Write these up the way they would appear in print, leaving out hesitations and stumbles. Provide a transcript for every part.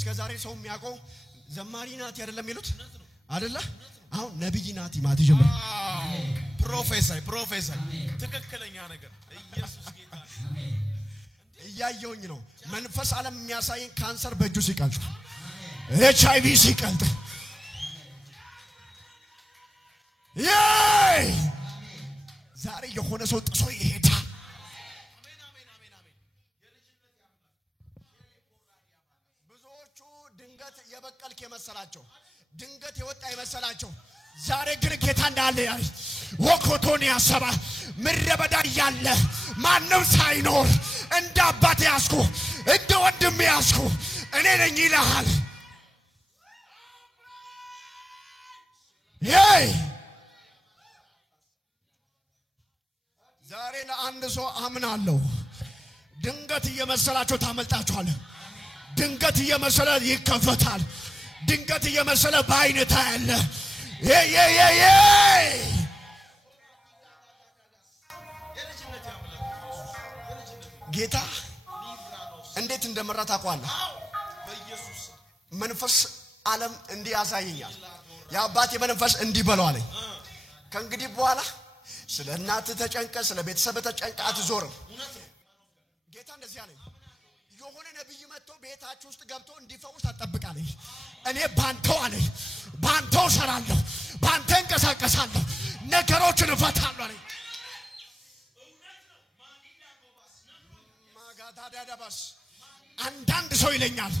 እስከዛሬ ሰው የሚያውቀው ዘማሪ ናት አይደለም ይሉት አይደለ? አሁን ነብይ ናት ማት ጀምር ፕሮፌሰር ትክክለኛ ነገር ኢየሱስ ጌታ እያየሁኝ ነው። መንፈስ ዓለም የሚያሳየን ካንሰር በእጁ ሲቀልጥ HIV ሲቀልጥ ዛሬ የሆነ ሰው ጥሶ ይሄዳል። ብዙዎቹ ድንገት የበቀልክ የመሰላቸው ድንገት የወጣ የመሰላቸው ዛሬ ግን ጌታ እንዳለ ያይ ወኮቶን ያሰባ ምረበዳ ያለ ማንም ሳይኖር እንደ አባት ያስኩ እንደ ወንድም ያስኩ እኔ ነኝ ይላል። ዛሬ ለአንድ ሰው አምናለሁ ድንገት እየመሰላቸው ታመልጣቸዋል። ድንገት እየመሰለ ይከፈታል። ድንገት እየመሰለ በአይነታ ያለ ጌታ እንዴት እንደመረታ አቋለ በኢየሱስ መንፈስ ዓለም እንዲያሳየኛል። ያባቴ መንፈስ እንዲበለው አለኝ። ከእንግዲህ በኋላ ስለ እናት ተጨንቀ ስለ ቤተሰብ ተጨንቀ አትዞርም። ጌታ እንደዚህ አለኝ። የሆነ ነብይ መጥቶ ቤታችሁ ውስጥ ገብቶ እንዲፈውስ አጠብቃለኝ። እኔ ባንተው አለኝ ባንተው ሰራለሁ ባንተ እንቀሳቀሳለሁ ነገሮችን እፈታለሁ አለኝ። ማጋዳዳባስ አንዳንድ ሰው ይለኛል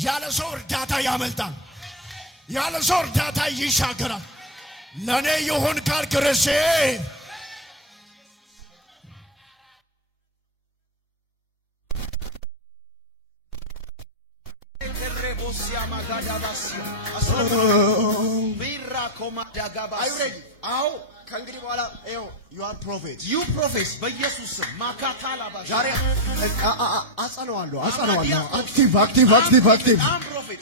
ያለ ሰው እርዳታ ያመልጣል፣ ያለ ሰው እርዳታ ይሻገራል። ለኔ ይሁን ካልክ ርሴ ከእንግዲህ በኋላ you are prophet you prophet በኢየሱስ ማካታላባ ዛሬ አጸነዋለሁ አክቲቭ I'm prophet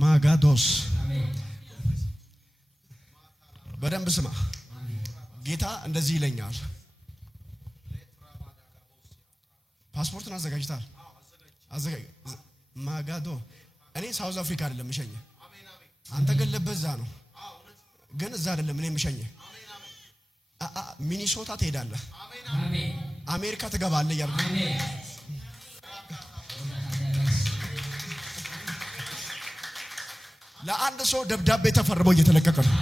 ማጋዶስ በደንብ ስማ። ጌታ እንደዚህ ይለኛል። ፓስፖርትን አዘጋጅታል? አዘጋጅ ማጋዶ እኔ ሳውዝ አፍሪካ አይደለም ምሸኘ አንተ ገለበት እዛ ነው ግን እዛ አይደለም እኔ ምሸኘ ሚኒሶታ ትሄዳለህ። አሜን። አሜሪካ ትገባለህ ያልኩ አሜን። ለአንድ ሰው ደብዳቤ ተፈርሞ እየተለቀቀ ነው።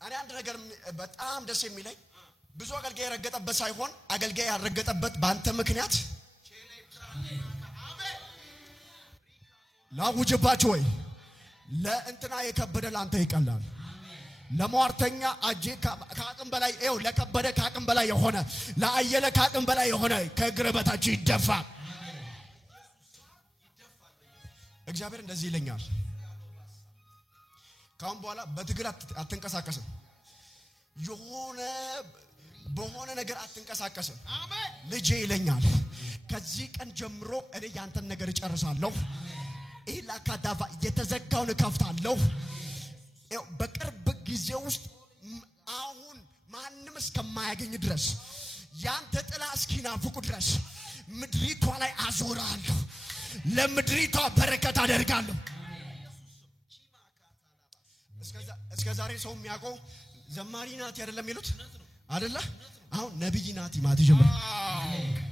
እኔ አንድ ነገር በጣም ደስ የሚለኝ ብዙ አገልጋይ ያረገጠበት ሳይሆን አገልጋይ ያረገጠበት ባንተ ምክንያት ላውጅባችሁ ወይ ለእንትና የከበደ ላንተ ይቀላል። ለሟርተኛ አጄ ካቅም በላይ ለከበደ ካቅም በላይ የሆነ ለአየለ ካቅም በላይ የሆነ ከእግረ በታች ይደፋ። እግዚአብሔር እንደዚህ ይለኛል። ካሁን በኋላ በትግል አትንቀሳቀስም። የሆነ በሆነ ነገር አትንቀሳቀስም። አሜን። ልጄ ይለኛል ከዚህ ቀን ጀምሮ እኔ ያንተን ነገር እጨርሳለሁ። ኢላካዳቫ የተዘጋውን ከፍታለሁ። በቅርብ ጊዜ ውስጥ አሁን ማንም እስከማያገኝ ድረስ ያንተ ጥላ እስኪናፍቁ ድረስ ምድሪቷ ላይ አዞራለሁ። ለምድሪቷ በረከት አደርጋለሁ። እስከዛሬ ሰው የሚያውቀው ዘማሪ ናት አይደለም ይሉት አይደለ? አሁን ነብይ ናት ማት ጀምር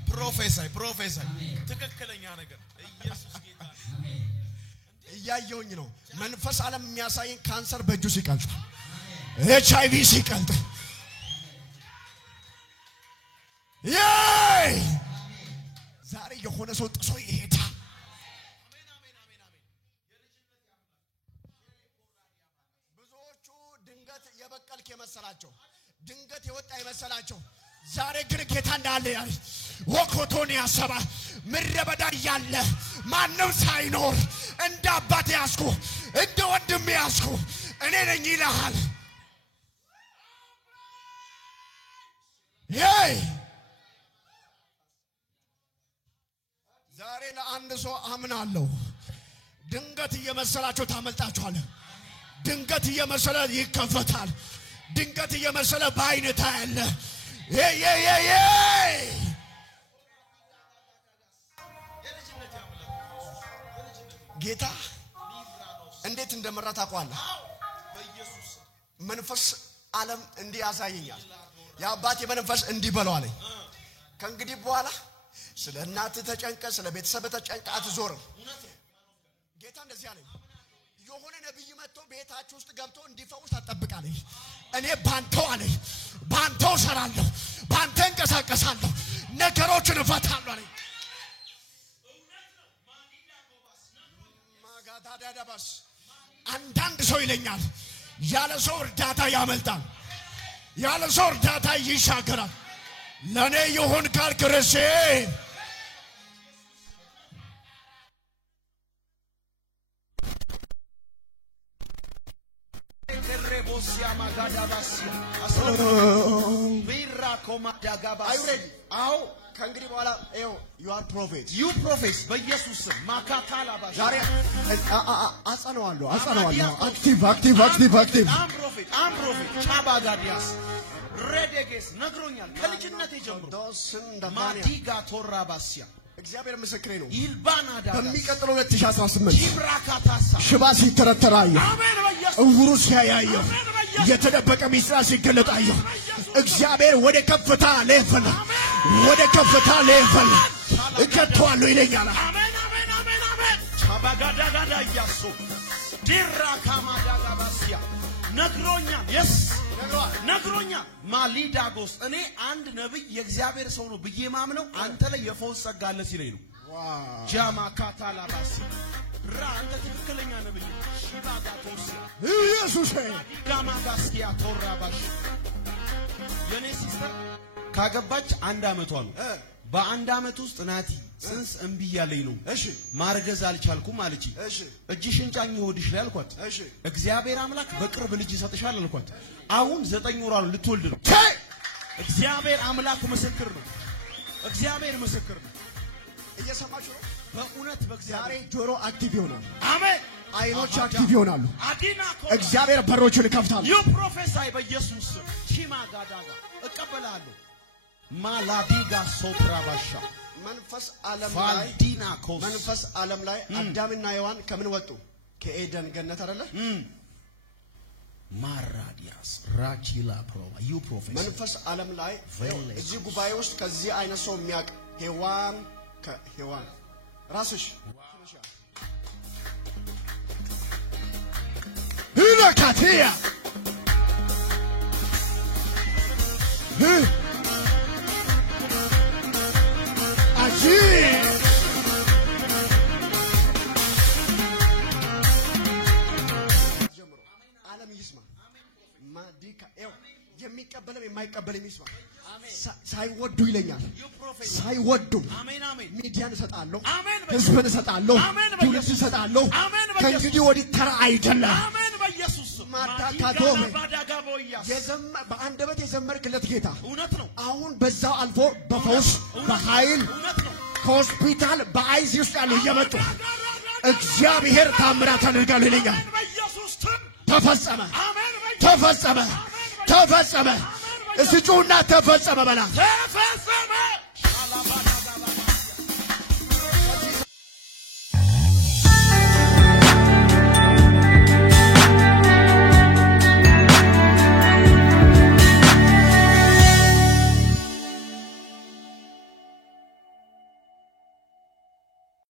ፕሮፌሰር ትክክለኛ ነገር ኢየሱስ ጌታ እያየሁኝ ነው። መንፈስ ዓለም የሚያሳየን ካንሰር በእጁ ሲቀልጥ HIV ሲቀልጥ ዛሬ የሆነ ሰው ጥሶ ይሄዳል። ብዙዎቹ ድንገት የበቀልክ የመሰላቸው ድንገት የወጣ የመሰላቸው ዛሬ ግን ጌታ እንዳለ ያይ ወኮቶን ያሰባ ምረበዳ ያለ ማንም ሳይኖር እንደ አባት ያስኩ እንደ ወንድም ያስኩ እኔ ነኝ ይላል። ዛሬ ለአንድ ሰው አምናለሁ ድንገት እየመሰላችሁ ታመልጣችኋል ድንገት እየመሰለ ይከፈታል ድንገት እየመሰለ ባይነታ ያለ ጌታ እንዴት እንደመራ ታውቃለህ በኢየሱስ መንፈስ ዓለም እንዲያሳየኛል ያባቴ መንፈስ እንዲበለው አለኝ ከእንግዲህ በኋላ ስለ እናት ተጨንቀ ስለ ቤተሰብ ተጨንቀ አትዞርም ጌታ እንደዚህ አለኝ የሆነ ነብይ መጥቶ ቤታችሁ ውስጥ ገብቶ እንዲፈውስ አጠብቃለኝ እኔ ባንተው አለኝ ባንተው ሰራለሁ ባንተ እንቀሳቀሳለሁ ነገሮችን እፈታለሁ አለኝ ማጋዳዳባስ አንዳንድ ሰው ይለኛል ያለ ሰው እርዳታ ያመልጣል ያለ ሰው እርዳታ ይሻገራል ለኔ ይሁን ካልክርሴ Terrebosia magadabasia. Birra komadagabas. Are you ready? Aho. ከእንግዲህ በኋላ you are prophet. You prophets በኢየሱስ ስም ማካታላባሽ. ዛሬ አጸነዋለሁ active. I'm prophet. ቻባጋዲያስ ረደጌስ ነግሮኛል ከልጅነቴ ጀምሮ ማዲጋ ቶራባሲያ እግዚአብሔር ምስክሬ ነው ይልባናዳ በሚቀጥለው 2018 ይብራካታሳ ሽባ ሲተረተራየው አሜን በኢየሱስ እንጉሩ ሲያያየው የተደበቀ ሚስጥር ሲገለጣየው እግዚአብሔር ወደ ከፍታ ለፈለ እከተዋለሁ ይለኛል አሜን ቻባጋዳጋዳ ያሶ ዲራካማዳጋባሲያ ነግሮኛል ነግሮኛል ማሊዳጎስ እኔ አንድ ነብይ የእግዚአብሔር ሰው ነው ብዬ ማምነው አንተ ላይ የፈውስ ጸጋ አለ ሲለኝ ነው ጃማካታላባስ አንተ ትክክለኛ ነብይ ሺባጋቶስ ኢየሱስ ጋማጋስኪያ ቶራባሽ የኔ ሲስተር ካገባች አንድ አመቷ ነው በአንድ አመት ውስጥ ናቲ ጽንስ እንቢ ያለኝ ነው እሺ ማርገዝ አልቻልኩም አለች እሺ እጅሽን ጫኝ ሆድሽ ላይ አልኳት እሺ እግዚአብሔር አምላክ በቅርብ ልጅ ይሰጥሻል አልኳት አሁን 9 ወር ነው ልትወልድ ነው እግዚአብሔር አምላክ ምስክር ነው እየሰማችሁ ነው በእውነት በእግዚአብሔር ጆሮ አክቲቭ ይሆናል አሜን አይኖች አክቲቭ ይሆናሉ እግዚአብሔር በሮችን ይከፍታል ዩ ፕሮፌሳይ በኢየሱስ ሺማጋዳጋ እቀበላለሁ ማላዲጋ ሶፕራባሻ መንፈስ ዓለም ላይ አዳምና ሔዋን ከምን ወጡ ከኤደን ገነት አይደለ ማራዲያስ ራቺላ ፕሮባ ዩ ፕሮፌሰር መንፈስ ዓለም ላይ እዚህ ጉባኤ ውስጥ ከዚህ አይነት ሰው የሚያውቅ ሔዋን ራስሽ ይለካቲያ ዓለም ይስማ ማዲካ የሚቀበለው የማይቀበለው ይስማ ሳይወዱ ይለኛል ሳይወዱ ሚዲያን እሰጣለሁ ህዝብን እሰጣለሁ ትውልድ እሰጣለሁ ከእንግዲህ ወዲህ ተራ አይደለም አሜን በኢየሱስ ማዳካዶ በአንደበት የዘመርክለት ጌታ እውነት ነው አሁን በዛው አልፎ በፈውስ በኃይል ከሆስፒታል በአይዚ ውስጥ ያሉ እየመጡ እግዚአብሔር ታምራት አድርጋለሁ ይለኛል ተፈጸመ እስጩና ተፈጸመ በላ